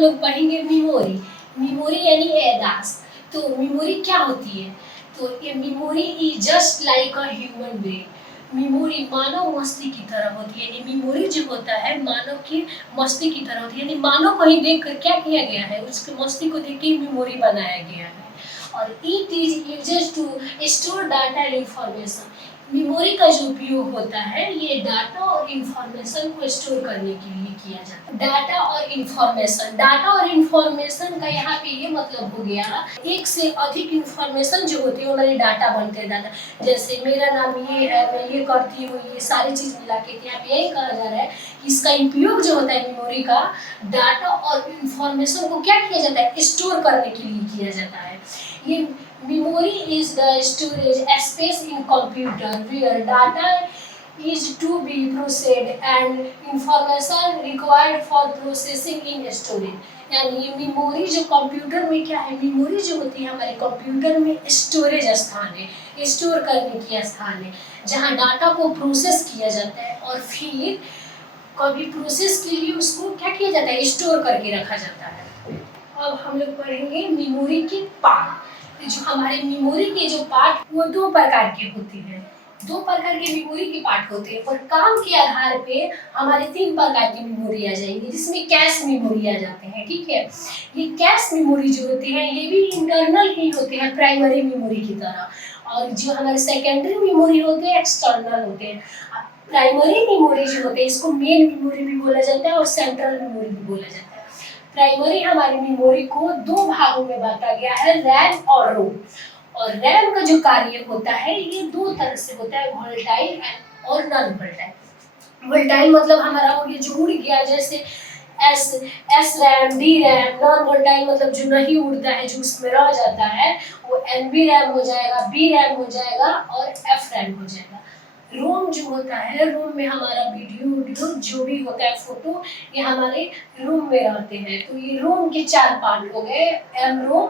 लोग पढ़ेंगे memory. Memory यानी याददाश्त। तो मेमोरी क्या होती है? तो ये memory is just like a human brain. Memory मानव मस्तिष्क की तरह होती है, यानी मेमोरी जो होता है मानव की मस्तिष्क की तरह होती है, यानी मानव कहीं देख कर क्या किया गया है, उसके मस्तिष्क को देख के मेमोरी बनाया गया है। और it is used to store data and information. Memory का जो उपयोग होता है ये डाटा और इंफॉर्मेशन को स्टोर करने के लिए किया जाता है। डाटा और इंफॉर्मेशन का यहाँ पे ये मतलब हो गया, एक से अधिक इंफॉर्मेशन जो होती है हमारे डाटा बनते हैं। डाटा जैसे मेरा नाम ये है, मैं ये करती हूँ, ये सारी चीज मिला के यहाँ पे यही कहा जा रहा है कि इसका उपयोग जो होता है मेमोरी का डाटा और इंफॉर्मेशन को क्या किया जाता है, स्टोर करने के लिए किया जाता है। ये memory is the storage space in computer where data is to be processed and information required for processing in storage। यानी ये मेमोरी जो कंप्यूटर में क्या है, मेमोरी जो होती है हमारे कंप्यूटर में स्टोरेज स्थान है, स्टोर करने की स्थान है, जहाँ डाटा को प्रोसेस किया जाता है और फिर कभी प्रोसेस के लिए उसको क्या किया जाता है, स्टोर करके रखा जाता है। अब हम लोग पढ़ेंगे मेमोरी के पार्ट। जो हमारे मेमोरी के जो पार्ट वो दो प्रकार के होते हैं, दो प्रकार के मेमोरी के पार्ट होते हैं, और काम के आधार पे हमारे तीन प्रकार की मेमोरी आ जाएंगी, जिसमें कैश मेमोरी आ जाते हैं। ठीक है, ये कैश मेमोरी जो होती है ये भी इंटरनल ही होते हैं प्राइमरी मेमोरी की तरह, और जो हमारे सेकेंडरी मेमोरी होते हैं एक्सटर्नल होते हैं। प्राइमरी मेमोरी जो होते हैं इसको मेन मेमोरी भी बोला जाता है और सेंट्रल मेमोरी भी बोला जाता है। प्राइमरी हमारी मेमोरी को दो भागों में बांटा गया है, रैम और रोम। और रैम का जो कार्य होता है ये दो तरह से होता है, वोलेटाइल और नॉन वोलेटाइल। वोलेटाइल मतलब हमारा वो ये जो उड़ गया, जैसे S RAM, D RAM. Non volatile मतलब जो नहीं उड़ता है, जो उसमें रह जाता है, वो एनबी रैम हो जाएगा, बी रैम हो जाएगा और एफ रैम हो जाएगा। रोम जो होता है, रोम में हमारा वीडियो जो भी होता है, फोटो, ये हमारे रोम में रहते हैं। तो ये रोम के चार पार्ट हो गए, एम रोम,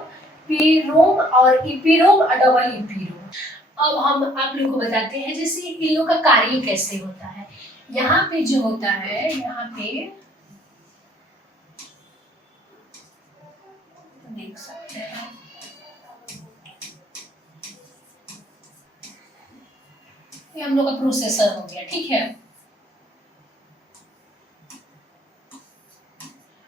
पी रोम और ईपी रोम और डबल ईपी रोम। अब हम आप लोगों को बताते हैं जैसे इन लोगों का कार्य कैसे होता है। यहाँ पे जो होता है, यहाँ पे देख सकते हैं, ये हम लोग का प्रोसेसर हो गया। ठीक है,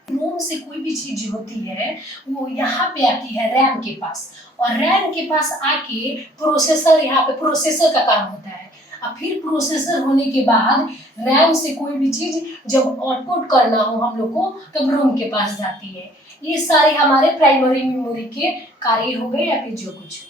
रोम से कोई भी चीज होती है वो यहाँ पे आती है रैम के पास, और रैम के पास आके प्रोसेसर, यहाँ पे प्रोसेसर का काम होता है। और फिर प्रोसेसर होने के बाद रैम से कोई भी चीज जब आउटपुट करना हो हम लोग को तब रोम के पास जाती है। ये सारे हमारे प्राइमरी मेमोरी के कार्य हो गए या फिर जो कुछ।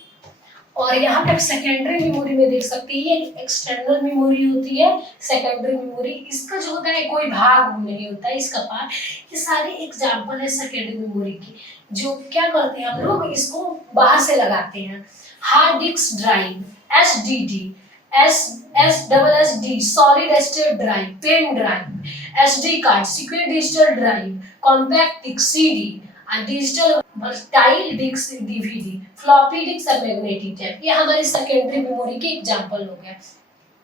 और यहाँ तक सेकेंडरी मेमोरी में देख सकते हैं, ये एक्सटर्नल मेमोरी होती है। सेकेंडरी मेमोरी इसका जो होता है कोई भाग नहीं होता है इसका पार्ट। ये सारे एग्जाम्पल है सेकेंडरी मेमोरी की, जो क्या करते हैं हम लोग इसको बाहर से लगाते हैं। Hard disk drive, SDD, S solid state drive, pen drive, SD card, secret digital drive, compact disc CD, digital versatile disc DVD, floppy disk और मैग्नेटिक टेप। ये हमारे सेकेंडरी मेमोरी के एग्जांपल हो गए।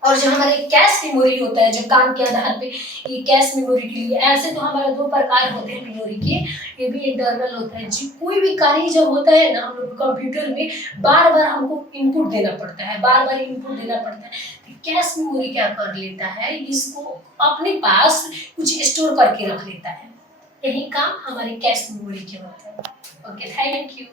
और जो हमारे कैश मेमोरी होता है, जो काम के आधार पे ये कैश मेमोरी के लिए, ऐसे तो हमारे दो प्रकार होते हैं मेमोरी के, ये भी इंटरनल होता है। जो कोई भी कार्य जब होता है ना हम लोग कंप्यूटर में बार बार हमको इनपुट देना पड़ता है, बार बार इनपुट देना पड़ता है। तो कैश मेमोरी क्या कर लेता है, इसको अपने पास कुछ स्टोर करके रख लेता है। यही काम हमारे कैश मेमोरी के होता है। Okay, thank you.